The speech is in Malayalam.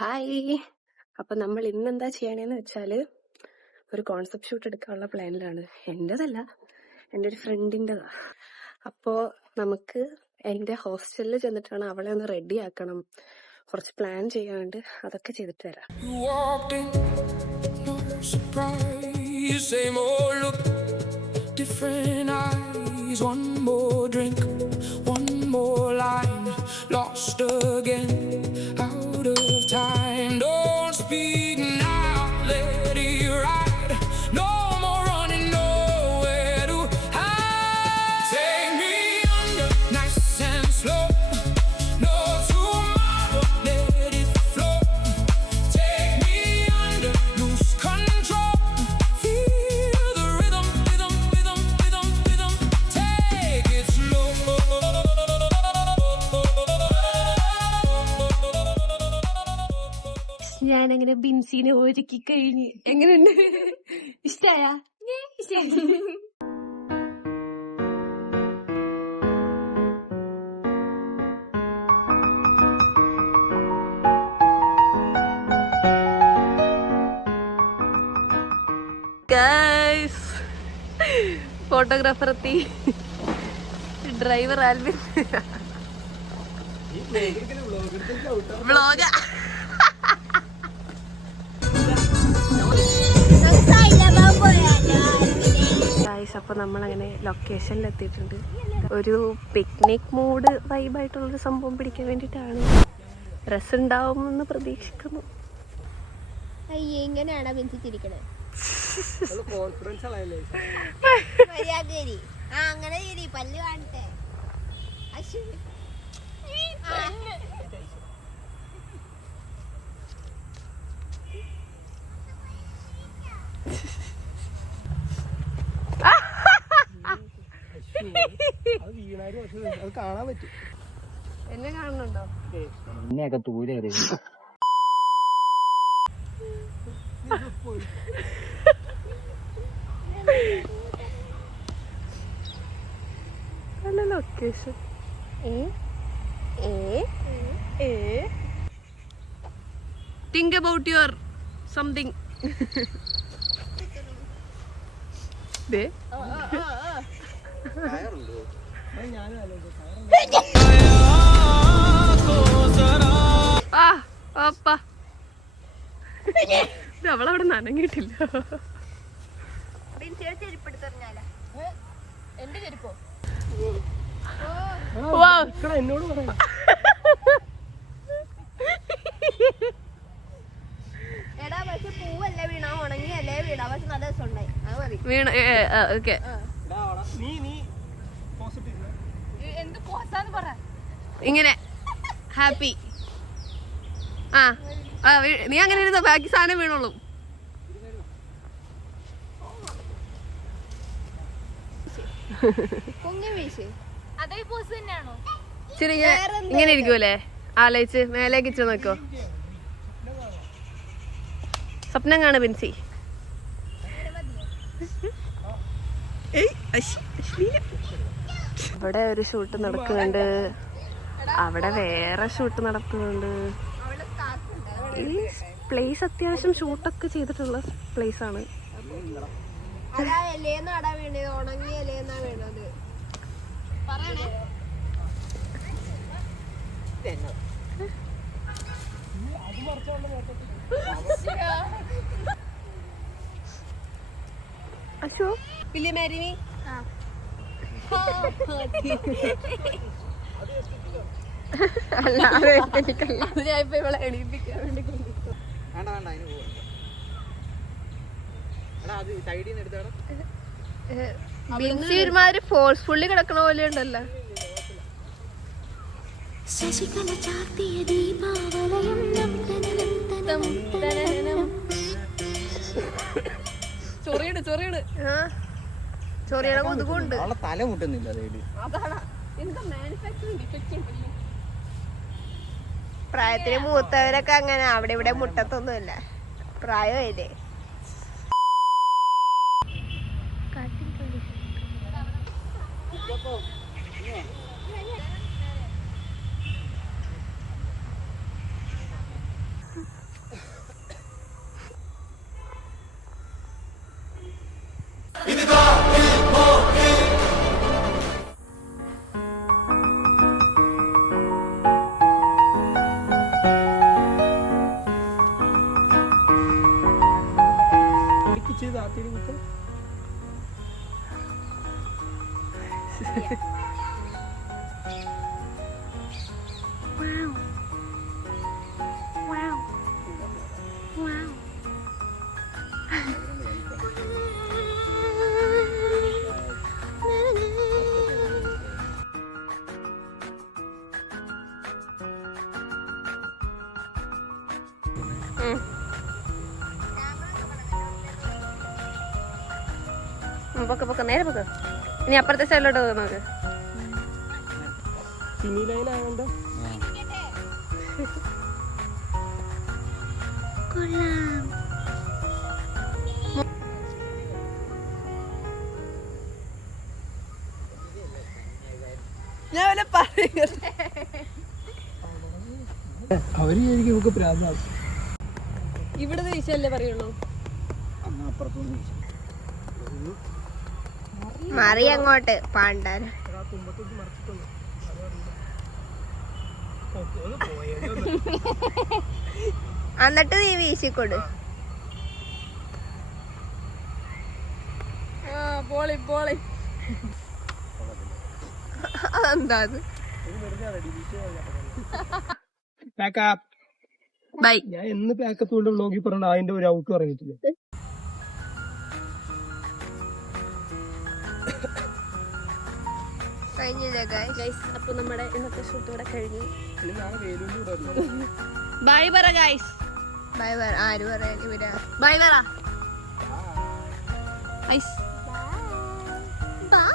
ഹായ്. അപ്പൊ നമ്മൾ ഇന്നെന്താ ചെയ്യണേന്ന് വെച്ചാല് ഒരു കോൺസെപ്റ്റ് ഷൂട്ട് എടുക്കാനുള്ള പ്ലാനിലാണ്. എന്റേതല്ല, എൻ്റെ ഒരു ഫ്രണ്ടിൻ്റെതാ. അപ്പോ നമുക്ക് എൻ്റെ ഹോസ്റ്റലിൽ ചെന്നിട്ടാണ് അവളെ ഒന്ന് റെഡി ആക്കണം. കുറച്ച് പ്ലാൻ ചെയ്യാനുണ്ട്, അതൊക്കെ ചെയ്തിട്ട് വരാം. Different eyes, one more drink, one more line, lost again, out of time. Don't speak now, let it ride. No more running, nowhere to hide. Take me under, nice and slow. No tomorrow, let it flow. Take me under, lose control. Feel the rhythm, rhythm, rhythm, rhythm, rhythm. Take it slow. ഞാനങ്ങനെ ബിൻസിനെ ഒരുക്കി കഴിഞ്ഞ് എങ്ങനെയുണ്ട്? ഇഷ്ടായ? ഗൈസ്, ഫോട്ടോഗ്രാഫർ എത്തി. Driver Alvin. വ്ളോഗ. അപ്പൊ നമ്മളങ്ങനെ ലൊക്കേഷനിൽ എത്തിയിട്ടുണ്ട്. ഒരു പിക്നിക് മൂഡ് വൈബായിട്ടുള്ളൊരു സംഭവം പിടിക്കാൻ വേണ്ടിയിട്ടാണ്. രസമുണ്ടാവുമെന്ന് പ്രതീക്ഷിക്കുന്നു. ഇങ്ങനെയാണോ ബെഞ്ചിച്ചിരിക്കണേ? അങ്ങനെ പല്ല് കാണട്ടെ. കാണാൻ പറ്റും. എന്നെ കാണുന്നുണ്ടോ? എന്നെയൊക്കെ തൂരെ നല്ല location. Think about your something. അവളവിടെ നനങ്ങിയിട്ടില്ല. എന്നോട് പറയാം. പൂവല്ലേ വീണ, ഉണങ്ങിയല്ലേ വീണ, പക്ഷെ നല്ല രസം ഉണ്ടായി. വീണ ഓക്കെ. ഇങ്ങനെ ഹാപ്പി. നീ അങ്ങനെ ഇരുന്നോ, ബാക്കി സാധനം വീണോളൂ. ശരി, ഇങ്ങനെ ഇരിക്കൂലേ? ആലോചിച്ച് മേലേക്ക് ഇച്ചു നോക്കോ. സ്വപ്നം കാണ ബിൻസി. ഇവിടെ ഒരു ഷൂട്ട് നടക്കുന്നുണ്ട്, അവിടെ വേറെ ഷൂട്ട് നടക്കുന്നുണ്ട്. ഈ പ്ലേസ് അത്യാവശ്യം ഷൂട്ടൊക്കെ ചെയ്തിട്ടുള്ള പ്ലേസ് ആണ്. അശോ, വില്യം മാരിനി. അല്ലാതെ ഞാനിപ്പോ ഇവളെ എണീപ്പിക്കാൻ വേണ്ടി ബിൻസിമാര് ഫോഴ്സ്ഫുള്ളി കിടക്കണ പോലെ ഉണ്ടല്ലോ. ചൊറിയുടെ കൊതുകുണ്ട്. തല മുട്ടുന്നില്ല. പ്രായത്തിന് മൂത്തവരൊക്കെ അങ്ങനെ അവിടെ ഇവിടെ മുട്ടത്തൊന്നുമില്ല, പ്രായമായില്ലേ. പൊക്കെ പൊക്കെ നേരെ പൊക്കെ. ഇനി അപ്പുറത്തെ സൈഡിലോട്ട് പോകാം നമുക്ക്. കൊള്ളാം. ഞാൻ പറയട്ടെ, അവര് നമുക്ക് പ്രാന്താവും. ഇവിടുത്തെ വിഷയല്ലേ പറയുള്ളൂ. മറി അങ്ങോട്ട് പാണ്ടാൻ. എന്നിട്ട് നീ വീശിക്കൊടു. അതെന്താ അത്? ബൈ. ഞാൻ എന്ന് പാക്കപ്പ് കൊണ്ട് വ്ളോഗിൽ പറഞ്ഞ അതിന്റെ ഒരു ഔട്ട് പറഞ്ഞിട്ടില്ല. കഴിഞ്ഞില്ലേ ഗൈസ്? അപ്പൊ നമ്മുടെ ഇന്നത്തെ ഷൂട്ട് ഇവിടെ കഴിഞ്ഞു. ബൈ പറ ഗൈസ്. ബൈ പറ. ആര് പറയാൻ? ഇവരാ. ബൈ പറ. Guys bye.